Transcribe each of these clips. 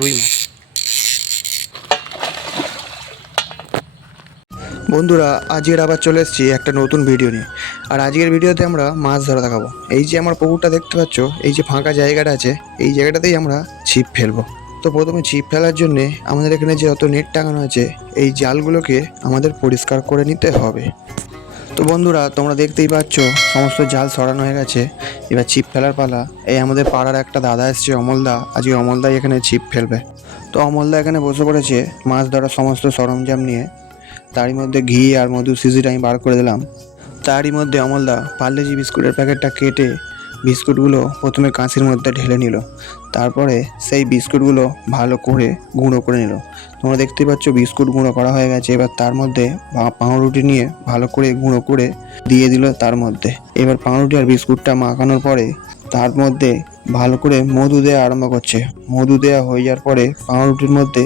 রুই মাছ। বন্ধুরা আজকের আবার চলে এসেছি একটা নতুন ভিডিও নিয়ে। আর আজকের ভিডিওতে আমরা মাছ ধরা দেখাবো। এই যে আমার পুকুরটা দেখতে পাচ্ছ, এই যে ফাঁকা জায়গাটা আছে, এই জায়গাটাতেই আমরা ছিপ ফেলবো। তো প্রথমে ছিপ ফেলার জন্যে আমাদের এখানে যে অত নেট টাঙানো আছে, এই জালগুলোকে আমাদের পরিষ্কার করে নিতে হবে। তো বন্ধুরা তোমরা দেখতেই পাচ্ছ সমস্ত জাল সরানো হয়ে গেছে, এবার ছিপ ফেলার পালা। এই আমাদের পাড়ার একটা দাদা এসছে, অমলদা। আজকে অমলদাই এখানে ছিপ ফেলবে। তো অমলদা এখানে বসে পড়েছে মাছ ধরার সমস্ত সরঞ্জাম নিয়ে। তারই মধ্যে ঘি আর মধু শিশিটা আমি বার করে দিলাম। তারই মধ্যে অমলদা পার্লেজি বিস্কুটের প্যাকেটটা কেটে বিস্কুটগুলো প্রথমে কাঁচির মধ্যে ঢেলে নিল। তারপরে সেই বিস্কুটগুলো ভালো করে গুঁড়ো করে নিল। তোমরা দেখতে পাচ্ছ বিস্কুট গুঁড়ো করা হয়ে গেছে। এবার তার মধ্যে পাউরুটি নিয়ে ভালো করে গুঁড়ো করে দিয়ে দিল তার মধ্যে। এবার পাউরুটি আর বিস্কুটটা মাখানোর পরে তার মধ্যে ভালো করে মধু দেওয়া আরম্ভ করছে। মধু দেওয়া হয়ে যাওয়ার পরে পাউরুটির মধ্যে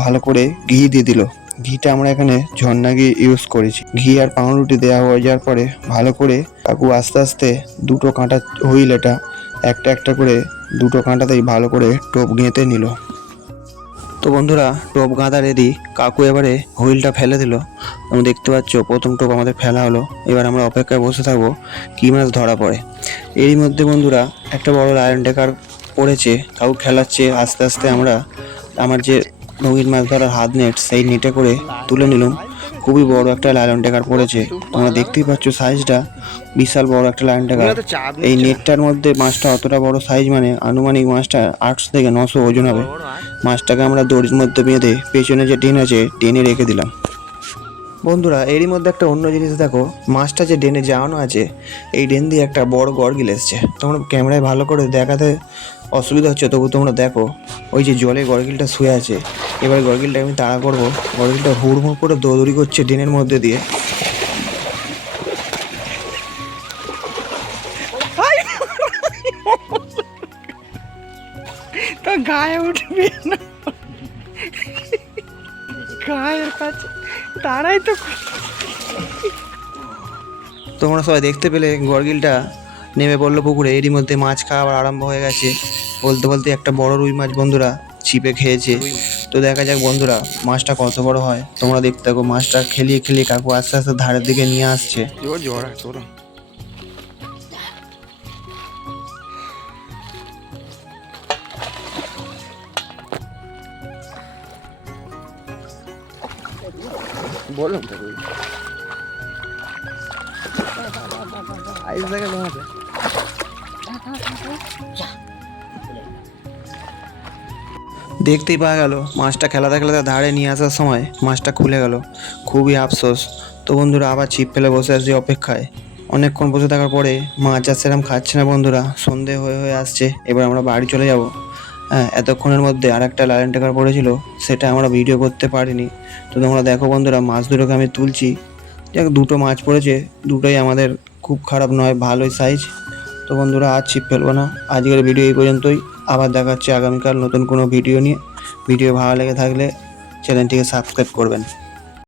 ভালো করে ঘি দিয়ে দিল। ঘিটা আমরা এখানে ঝর্ণা ঘি ইউজ করেছি। ঘি আর পাউরুটি দেওয়া হয়ে যাওয়ার পরে ভালো করে কাকু আস্তে আস্তে দুটো কাঁটা হুইল, এটা একটা একটা করে দুটো কাঁটাতেই ভালো করে টোপ গেঁথে নিল। তো বন্ধুরা টোপ গাঁথা রেডি। কাকু এবারে হুইলটা ফেলে দিল। তোমরা দেখতে পাচ্ছ প্রথম টোপ আমাদের ফেলা হলো। এবার আমরা অপেক্ষায় বসে থাকবো কী মাছ ধরা পড়ে। এরই মধ্যে বন্ধুরা একটা বড় লায়ন টেকার পড়েছে, কাকু খেলাচ্ছে। আস্তে আস্তে আমরা আমার যে নদীর মাছ ধরার হাত নেট, সেই নেটে করে তুলে নিলাম। খুবই বড় একটা লায়ন টেকার পড়েছে। তোমরা দেখতেই পাচ্ছ সাইজটা বিশাল বড় একটা লায়ন টেকার। এই নেটটার মধ্যে মাছটা অতটা বড় সাইজ, মানে আনুমানিক মাছটা 800 থেকে 900 ওজন হবে। মাছটাকে আমরা দড়ির মধ্যে বেঁধে পেছনে যে ডেন আছে ডেনে রেখে দিলাম। বন্ধুরা এরই মধ্যে একটা অন্য জিনিস দেখো, মাছটা যে ডেনে যাওয়ানো আছে, এই ডেন দিয়ে একটা বড় গরগিল এসছে। তোমরা ক্যামেরায় ভালো করে দেখাতে অসুবিধা হচ্ছে, তবু তোমরা দেখো ওই যে জলে গরগিলটা শুয়ে আছে। এবার গরগিলটা আমি তাড়া করবো। গরগিলটা হুড় হুড় করে দৌড়ি করছে ডেনের মধ্যে দিয়ে। তো গায়ে উঠবে না, গায়ের কাছে তারাই তো। তোমরা সবাই দেখতে পেলে গরগিলটা নেমে পড়লো পুকুরে। এরই মধ্যে মাছ খাওয়া আরম্ভ হয়ে গেছে। বলতে বলতে একটা বড় রুই মাছ বন্ধুরা ছিপে খেয়েছে। তো দেখা যাক বন্ধুরা মাছটা কত বড় হয়। তোমরা দেখতে থাকো। মাছটা খেলিয়ে খেলিয়ে কাকু আস্তে আস্তে ধারের দিকে নিয়ে আসছে। জোর জোর তোর বললাম তো আইস জায়গা জমাতে। দেখতেই পাওয়া গেল মাছটা খেলাতে খেলাতে ধারে নিয়ে আসার সময় মাছটা খুলে গেল। খুবই আফসোস। তো বন্ধুরা আবার ছিপ ফেলে বসে আছি অপেক্ষায়। অনেকক্ষণ বসে থাকার পরে মাছ আর সেরকম খাচ্ছে না বন্ধুরা। সন্ধে হয়ে হয়ে আসছে, এবার আমরা বাড়ি চলে যাব। হ্যাঁ, এতক্ষণের মধ্যে আর একটা লায়ন টেকার পড়েছিল, সেটা আমরা ভিডিও করতে পারিনি। তো তোমরা দেখো বন্ধুরা মাছ দুটোকে আমি তুলছি। যাক, দুটো মাছ পড়েছে, দুটোই আমাদের খুব খারাপ নয়, ভালোই সাইজ। তো বন্ধুরা আজ ছিপ ফেলবো না। আজকের ভিডিও এই পর্যন্তই। আবার দেখা হচ্ছে আগামীকাল নতুন কোনো ভিডিও নিয়ে। ভিডিও ভালো লেগে থাকলে চ্যানেলটিকে সাবস্ক্রাইব করবেন।